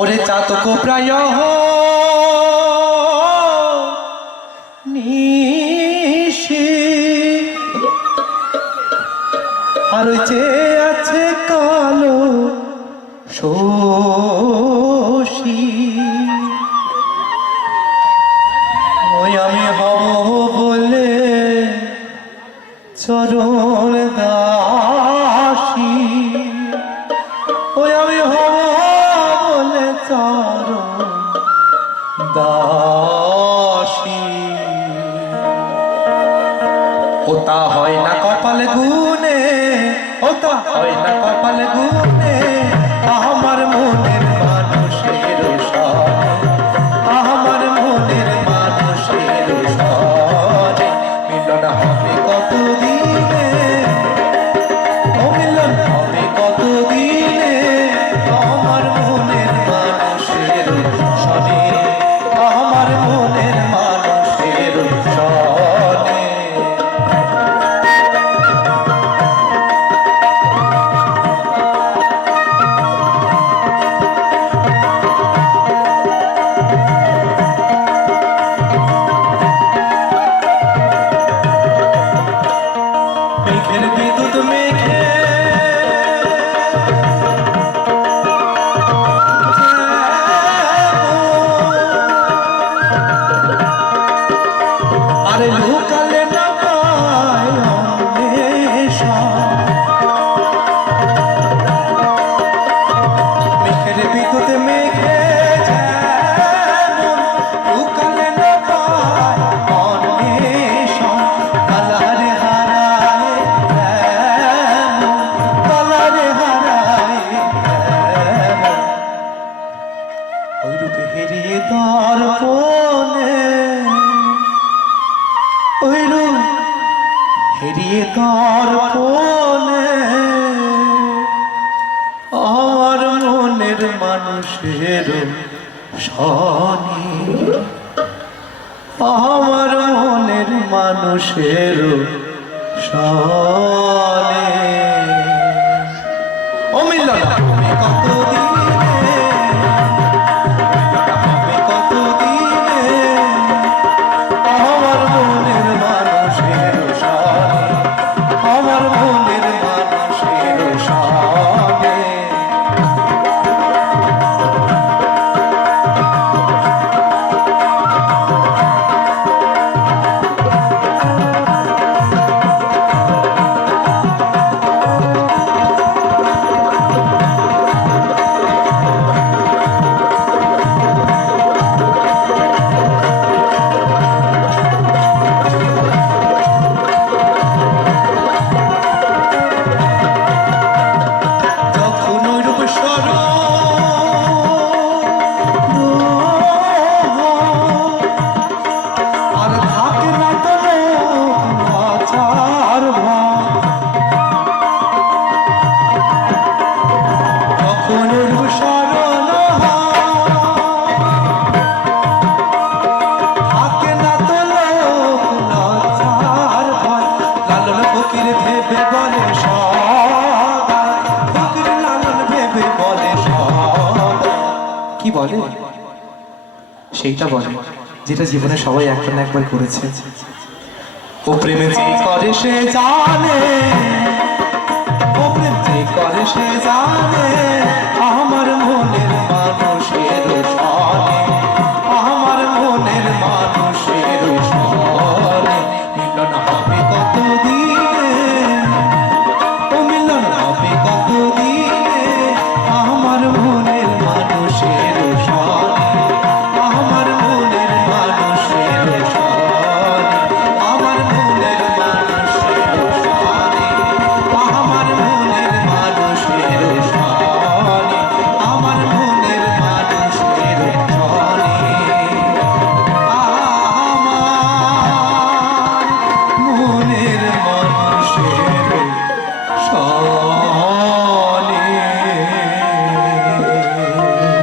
ওরে চাতক প্রায় নিশি। আর যে আছে কালো শোষী ওই আমি হব বলে চরণ দাসী। ওই আমি হব ওটা হয় না কপালে গুনে ওতা হয় না কপালে গুনে হেরিয়ে দর্পণে আমার মনের মানুষের সনি। আমার মনের মানুষের সনে। ও মিলল না তুমি কত মানুষের কি বলে? সেইটা বলে যেটা জীবনে সবাই একটা না একবার করেছে। ও প্রেমে যে করে সে জানে ও প্রেম যে করে সে জানে।